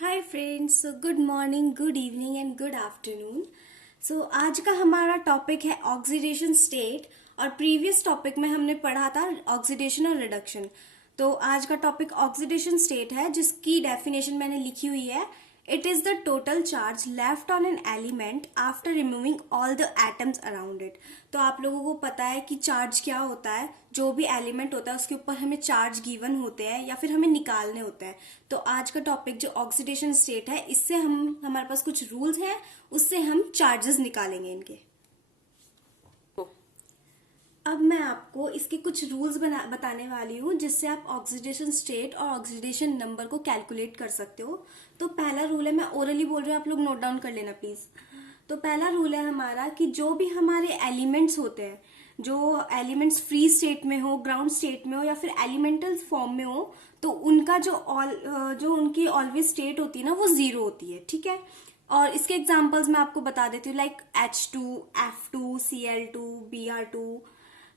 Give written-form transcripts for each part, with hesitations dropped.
Hi friends, good morning, good evening and good afternoon. आज का हमारा टॉपिक है ऑक्सीडेशन स्टेट। और प्रीवियस टॉपिक में हमने पढ़ा था ऑक्सीडेशन और रिडक्शन। तो आज का टॉपिक ऑक्सीडेशन स्टेट है, जिसकी डेफिनेशन मैंने लिखी हुई है। It is the total charge left on an element after removing all the atoms around it. तो आप लोगों को पता है कि चार्ज क्या होता है। जो भी एलिमेंट होता है उसके ऊपर हमें चार्ज गिवन होते हैं या फिर हमें निकालने होते हैं। तो आज का टॉपिक जो ऑक्सीडेशन स्टेट है, इससे हमारे पास कुछ रूल्स हैं, उससे हम चार्जेस निकालेंगे इनके। अब मैं आपको इसके कुछ रूल्स बताने वाली हूँ, जिससे आप ऑक्सीडेशन स्टेट और ऑक्सीडेशन नंबर को कैलकुलेट कर सकते हो। तो पहला रूल है, मैं ओरली बोल रही हूँ, आप लोग नोट डाउन कर लेना प्लीज। तो पहला रूल है हमारा कि जो भी हमारे एलिमेंट्स होते हैं, जो एलिमेंट्स फ्री स्टेट में हो, ग्राउंड स्टेट में हो या फिर एलिमेंटल फॉर्म में हो, तो उनका जो उनकी ऑलवेज स्टेट होती है ना, वो जीरो होती है। ठीक है। और इसके एग्जांपल्स मैं आपको बता देती हूँ, like H2, F2, Cl2, Br2।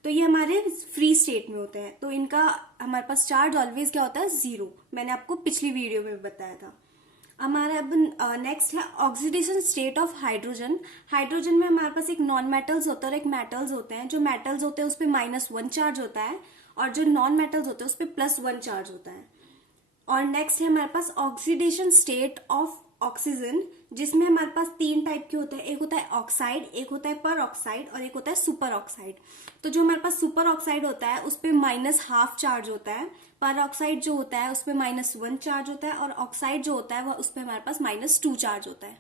तो ये हमारे फ्री स्टेट में होते हैं, तो इनका हमारे पास चार्ज ऑलवेज क्या होता है, जीरो। मैंने आपको पिछली वीडियो में बताया था। हमारा अब नेक्स्ट है oxidation state of hydrogen. Hydrogen में हमारे पास एक नॉन मेटल्स होता है और एक मेटल्स होते हैं। जो मेटल्स होते हैं उस पर -1 चार्ज होता है, और जो नॉन मेटल्स होते हैं उस पर +1 चार्ज होता है। और नेक्स्ट है हमारे पास ऑक्सीडेशन स्टेट ऑफ ऑक्सीजन, जिसमें हमारे पास 3 टाइप के होते हैं। एक होता है ऑक्साइड, एक होता है पर ऑक्साइड, और एक होता है सुपर ऑक्साइड। तो जो हमारे पास सुपर ऑक्साइड होता है उस पर -½ चार्ज होता है। पर ऑक्साइड जो होता है उस पर -1 चार्ज होता है, और ऑक्साइड जो होता है वह उस पर हमारे पास -2 चार्ज होता है।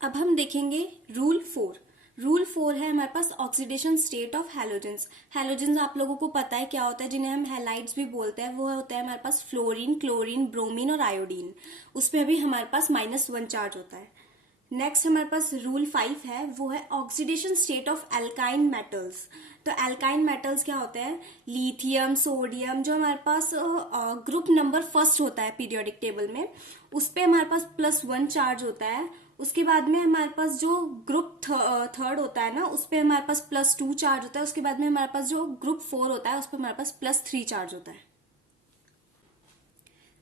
अब हम देखेंगे रूल 4। रूल 4 है हमारे पास oxidation state of halogens. Halogens आप लोगों को पता है क्या होता है, जिन्हें हम हैलाइड्स भी बोलते हैं। वो होता है हमारे पास फ्लोरीन, क्लोरीन, ब्रोमीन और आयोडीन। उस पर भी हमारे पास -1 चार्ज होता है। नेक्स्ट हमारे पास रूल 5 है, वो है oxidation state of alkyne metals. तो एल्काइन मेटल्स क्या होते हैं, लिथियम, सोडियम। जो हमारे पास ग्रुप नंबर फर्स्ट होता है पीरियोडिक टेबल में, उस पे हमारे पास +1 चार्ज होता है। उसके बाद में हमारे पास जो ग्रुप थर्ड होता है ना, उस पे हमारे पास +2 चार्ज होता है। उसके बाद में हमारे पास जो ग्रुप 4 होता है उस पे हमारे पास +3 चार्ज होता है।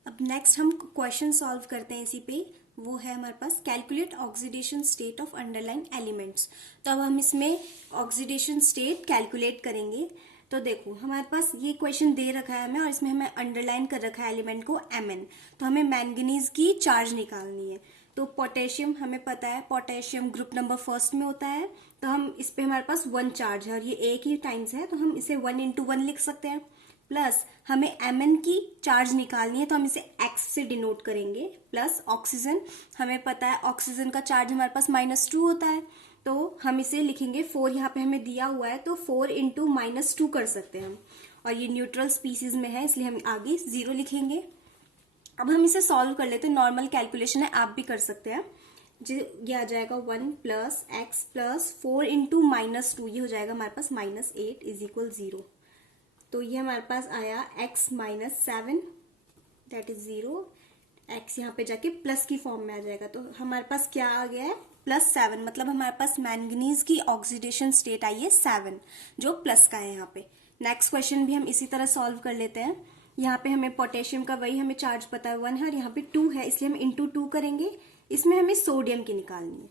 अब नेक्स्ट हम क्वेश्चन सॉल्व करते हैं इसी पे। वो है हमारे पास calculate oxidation state of underline elements. तो अब हम इसमें ऑक्सीडेशन स्टेट कैलकुलेट करेंगे। तो देखो हमारे पास ये क्वेश्चन दे रखा है हमें, और इसमें हमें अंडरलाइन कर रखा है एलिमेंट को Mn। तो हमें मैंगनीज की चार्ज निकालनी है। तो पोटेशियम हमें पता है, पोटेशियम ग्रुप नंबर फर्स्ट में होता है। तो हम इस पे हमारे पास 1 चार्ज है और ये एक ही टाइम्स है, तो हम इसे 1 × 1 लिख सकते हैं। प्लस हमें Mn की चार्ज निकालनी है, तो हम इसे X से डिनोट करेंगे। प्लस ऑक्सीजन, हमें पता है ऑक्सीजन का चार्ज हमारे पास -2 होता है, तो हम इसे लिखेंगे 4। यहाँ पे हमें दिया हुआ है तो 4 × -2 कर सकते हैं हम। और ये न्यूट्रल स्पीसीज में है, इसलिए हम आगे 0 लिखेंगे। अब हम इसे सॉल्व कर लेते हैं। नॉर्मल कैलकुलेशन है, आप भी कर सकते हैं। ये आ जाएगा 1 + x + 4 × -2, ये हो जाएगा हमारे पास -8 = 0। तो ये हमारे पास आया x - 7 दैट इज 0। x यहाँ पे जाके प्लस की फॉर्म में आ जाएगा, तो हमारे पास क्या आ गया है, +7। मतलब हमारे पास मैंगनीज की ऑक्सीडेशन स्टेट आई है 7, जो प्लस का है यहाँ पे। नेक्स्ट क्वेश्चन भी हम इसी तरह सॉल्व कर लेते हैं। यहाँ पे हमें पोटेशियम का वही हमें चार्ज पता है 1 है, और यहाँ पे 2 है, इसलिए हम × 2 करेंगे। इसमें हमें सोडियम की निकालनी है,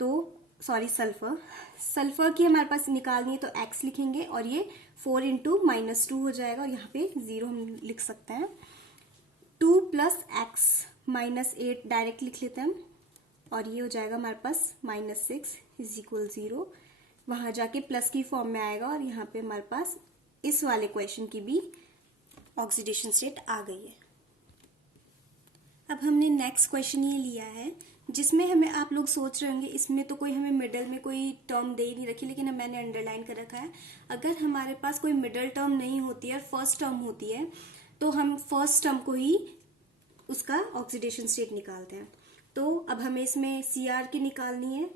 तो सॉरी सल्फर। सल्फर की हमारे पास निकालनी है, तो x लिखेंगे, और ये 4 × -2 हो जाएगा, और यहाँ पे 0 हम लिख सकते हैं। 2 + x -8 डायरेक्ट लिख लेते हैं हम, और ये हो जाएगा हमारे पास -6 = 0। वहां जाके प्लस की फॉर्म में आएगा, और यहाँ पे हमारे पास इस वाले क्वेश्चन की भी ऑक्सीडेशन स्टेट आ गई है। अब हमने नेक्स्ट क्वेश्चन ये लिया है, जिसमें हमें, आप लोग सोच रहे होंगे इसमें तो कोई हमें मिडल में कोई टर्म दे ही नहीं रखी, लेकिन मैंने अंडरलाइन कर रखा है। अगर हमारे पास कोई मिडल टर्म नहीं होती है, फर्स्ट टर्म होती है, तो हम फर्स्ट टर्म को ही उसका ऑक्सीडेशन स्टेट निकालते हैं। तो अब हमें इसमें Cr की निकालनी है,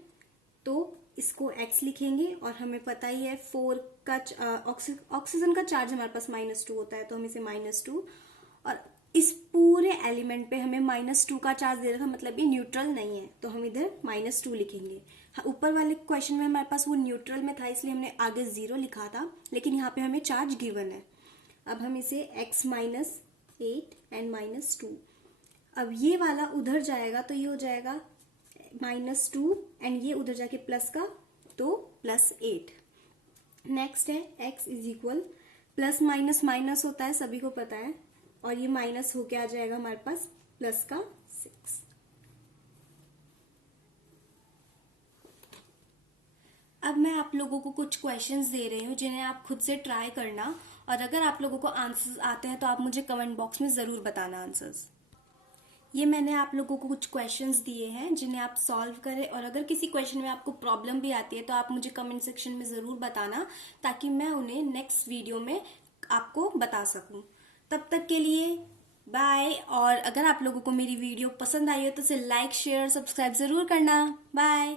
तो इसको x लिखेंगे, और हमें पता ही है 4 का ऑक्सीजन का चार्ज हमारे पास -2 होता है, तो हम इसे -2। और इस पूरे एलिमेंट पे हमें -2 का चार्ज दे रखा, मतलब ये न्यूट्रल नहीं है, तो हम इधर -2 लिखेंगे। हाँ, ऊपर वाले क्वेश्चन में हमारे पास वो न्यूट्रल में था, इसलिए हमने आगे 0 लिखा था, लेकिन यहाँ पे हमें चार्ज गिवन है। अब हम इसे x - 8 and -2 अब ये वाला उधर जाएगा तो ये हो जाएगा -2 एंड ये उधर जाके प्लस का तो +8। नेक्स्ट है x is equal plus minus minus होता है, सभी को पता है, और ये माइनस होके आ जाएगा हमारे पास प्लस का 6। अब मैं आप लोगों को कुछ क्वेश्चंस दे रही हूँ जिन्हें आप खुद से ट्राई करना, और अगर आप लोगों को आंसर्स आते हैं तो आप मुझे कमेंट बॉक्स में जरूर बताना आंसर्स। ये मैंने आप लोगों को कुछ क्वेश्चंस दिए हैं जिन्हें आप सॉल्व करें, और अगर किसी क्वेश्चन में आपको प्रॉब्लम भी आती है तो आप मुझे कमेंट सेक्शन में जरूर बताना, ताकि मैं उन्हें नेक्स्ट वीडियो में आपको बता सकूं। तब तक के लिए बाय, और अगर आप लोगों को मेरी वीडियो पसंद आई हो तो इसे लाइक शेयर सब्सक्राइब जरूर करना। बाय।